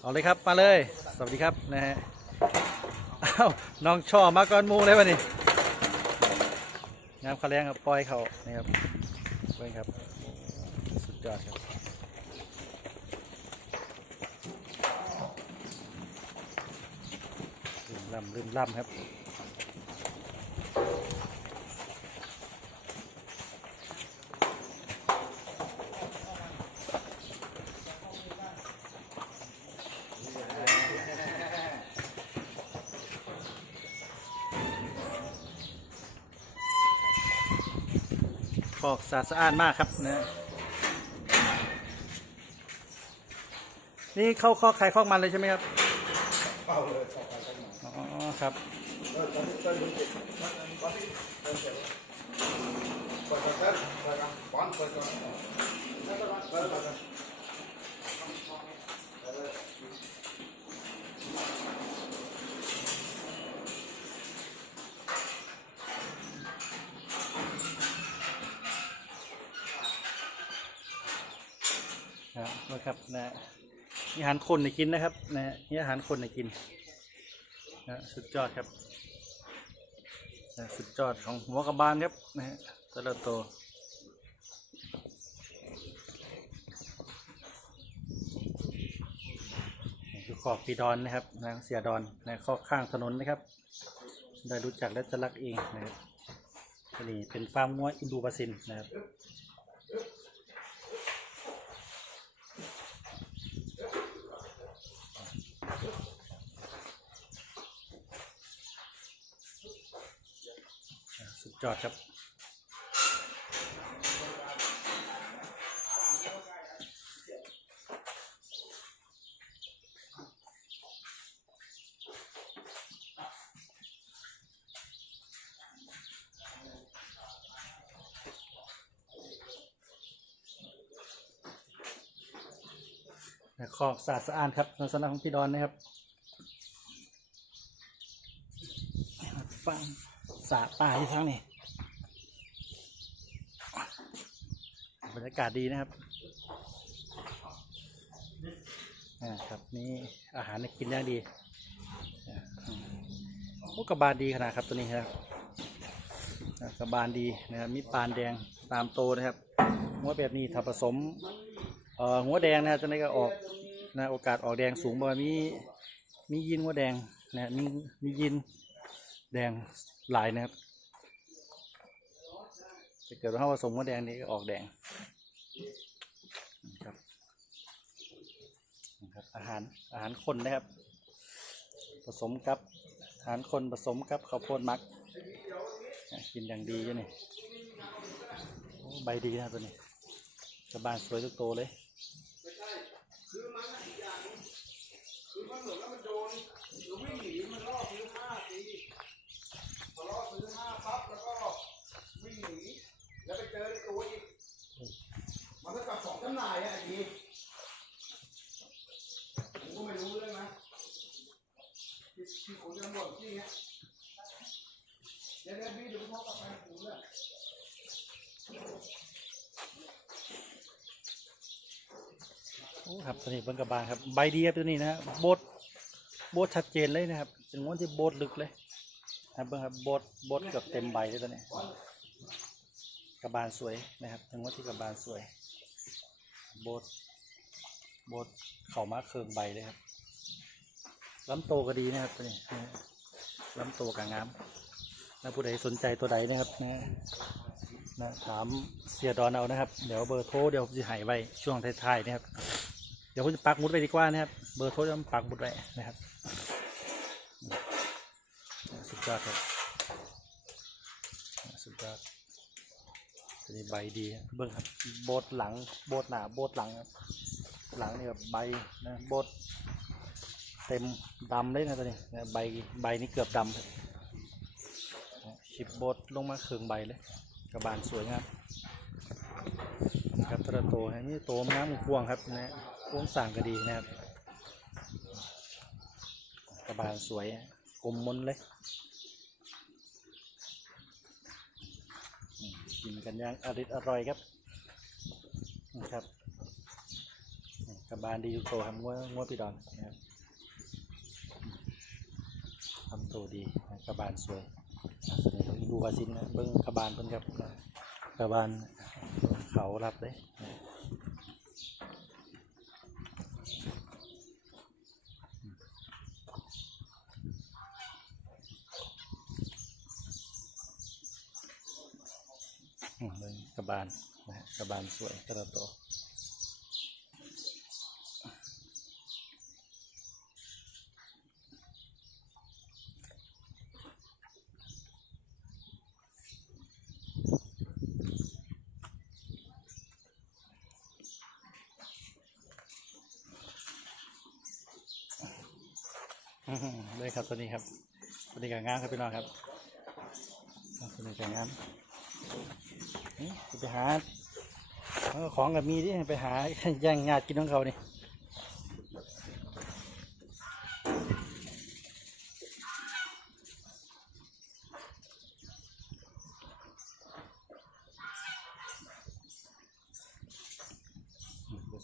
เอาเลยครับมาเลย สวัสดีครับนะฮะอ้าวน้องช่อมาก่อนมูเลยวะนี่งามเขาแรงครับปล่อยเขานี่ครับเพื่อนครับสุดยอดครับลื่นล่ำลื่นล่ำครับ ขอกสะอาดสะอาดมากครับนะนี่เข้าข้อไข่ข้อมันเลยใช่ไหมครับเปล่าเลยต่อไปกันหน่อยอ๋อครับเออตอนนี้ตอนนี้เด็กตอนนี้เปิดเสร็จแล้วเปิดก่อนเปิดก่อนเปิดก่อน ครับ นะครับนะอาหารคนในกินนะครับนะนี่อาหารคนในกินนะสุดยอดครับนะสุดยอดของหัวกระบาลครับนะฮะแต่ละตัวนี่คือขอบปีดอนนะครับนางเสียดอนนะข้อข้างถนนนะครับ ได้รู้จักและจะรักเองนะครับนี่เป็นฟาร์มงัวอินดูบาซินนะครับ ยอดครับ ขอบสะอาดสะอ้านครับในสำนักของพี่ดอนนะครับ ฟัง สาป่าที่ทั้งนี่บรรยากาศดีนะครับอ่าครับ นี่อาหารกินอย่างดีโอ้กระบาลดีขนาดครับตัวนี้ครับกระบาลดีนะครับมีปานแดงตามโตนะครับหัวแบบนี้ถ้าผสมเอ่อหัวแดงนะครับจะได้ก็ออกนะโอกาสออกแดงสูงประมาณมีมียินหัวแดงนะมีมียินแดง ลายนะครับถ้าเกิดว่าผสมมะแดงนี่ก็ออกแดงนะครับนะครับอาหารอาหารคนนะครับ ผสมกับอาหารคนผสมกับข้าวโพดมัก กินอย่างดีอยู่นี่ใบดีนะตัวนี้กระบาลสวยทุกโตวเลยคือมันอีกอย่างคือมันเหมือนแล้วมันโดนหรือวิ่หนีมันล่อซื้อห้า ทีพอล่อซื้อห้าปั๊บแล้วก็วิ่งหนีแล้วไปเจอในตัวอีกมันก็กลับสองจำหน่ายอะไอ้ทีผมก็ไม่รู้เรื่องนะที่ที่ผมจะบอกที่เนี้ยเดี๋ยวเดี๋ยวพี่เดี๋ยวพ่อกลับไปผมเลยโอ้ครับตัวนี้เบิ้งกระบาลครับ ใบดีครับตัวนี้นะฮะโบดโบดชัดเจนเลยนะครับเป็นงวนที่โบดลึกเลย นะครับเบิ้งครับโบดโบดเกือบเต็มใบเลยตัวนี้กระบาลสวยนะครับเป็นงวนที่กระบาลสวยโบดโบดเข่ามาเคืองใบเลยครับลำโตก็ดีนะครับตัวนี้ลำโตกางามถ้าผู้ใดสนใจตัวใดนะครับนะนะถามเสียดอนเอานะครับ เดี๋ยวเบอร์โทรเดี๋ยวผมจะใหายไว้ช่วงท้ายๆนะครับ เดี๋ยวผมจะปักมุดไปดีกว่านะครับ เบอร์โทรจะปักมุดไว้นะครับ ยอดครับสุดยอดตัวนี้ใบดีครับเบิ้งครับ โบดหลัง โบดหนาโบดหลังครับ หลังนี่แบบใบนะโบดเต็มดำเลยนะตัวนี้นะใบใบนี้เกือบดำครับชิบโบดลงมาเคืองใบเลย กระบาลสวยงามครับตระโตฮะนี่โตมน้ำพวงครับนะพวงสั่งก็ดีนะครับ กระบาลสวยกลมมนเลยอืม กินกันอย่างอริดอร่อยครับนะครับกระบาลดีทุกตัวครับง้วง้วพี่ดอนนะครับทำตัวดีกระบาลสวยอะแสดงว่าดูวาซินนะเบิ้งกระบาลเพิ่นครับกระบาลเขารับเลยนะอืมเบาลนะกระบาลสวยกระโตวอืมเลยครับตัวนี้ครับตัวนี้กับงามครับพี่น้องครับตัวนี้กับงามนี่จะ ไปหาของกับมีที่ไปหาแย่งญาติกินของเขานี่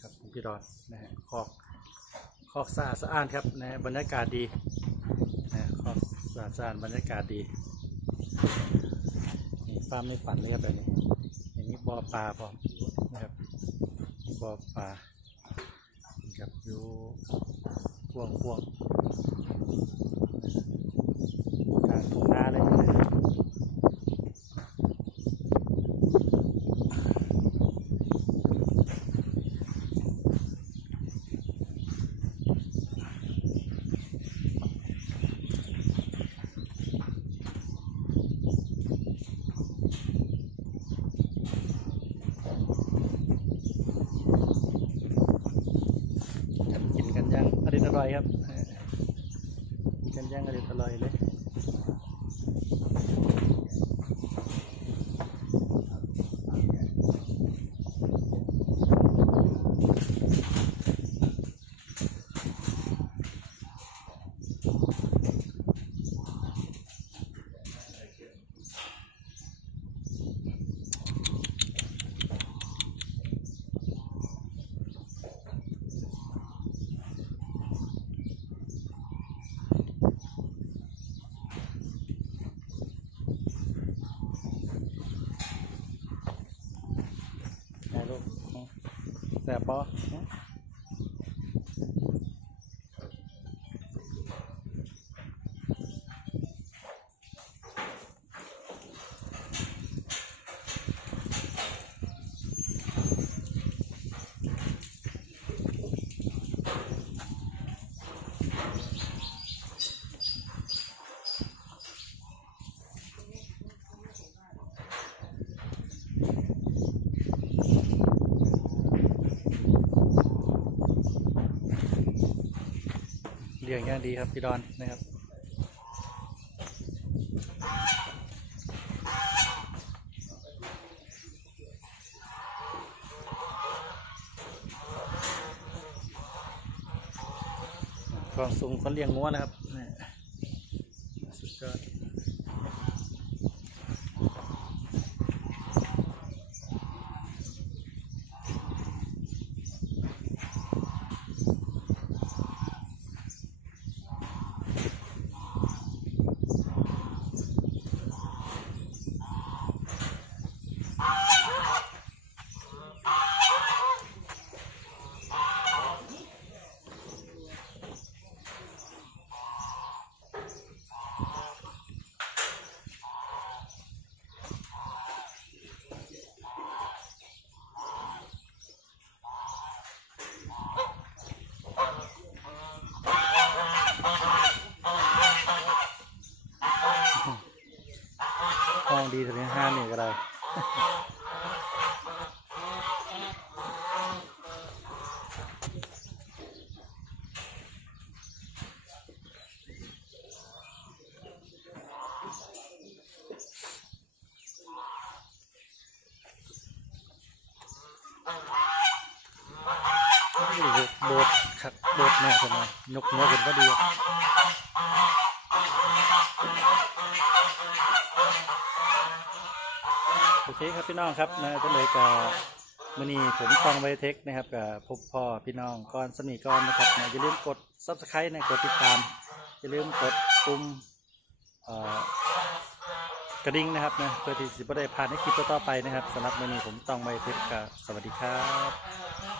ครับพี่ดอนนะฮะคอกคอกสะอาดสะอ้านครับนะบรรยากาศดีนะคอกสะอาดสะอ้านบรรยากาศดีนี่ฟาไม่ฝันเลยครับแบบนี้อย่างนี้ บ่อปลาพร้อมนะครับบ่อปลาครับอยู่พ่วงพ่วงกลางทุ่งนาเลยนะครับครับกินกันย่างอร่อยอร่อยครับเออ กันกันย่างอร่อยอร่อยเลย ไงลูกอืม แสบป อมเงี้ยงอย่างดีครับพี่ดอนนะครับความสูงคนเลี้ยงงัวนะครับนี่สุดยอด ห้องดีถึงห้าเนี่ยก็ได้โดดขัดโดดแน่ทำไมนกหัวกันก็ดี เคครับพี่น้องครับนะจะเลยกับมือนีผมตองไวเทคนะครับกับพบพ่อพี่น้องก่อนสนิทก่อนนะครับนะอย่าลืมกด s u b สไครต์นะกดติดตาม อย่าลืมกดปุ่มกระดิ่งนะครับนะเพื่อที่จะได้ผ่านในคลิปต่อๆไปนะครับสำหรับมือนีผมต้องไวเทคกับสวัสดีครับ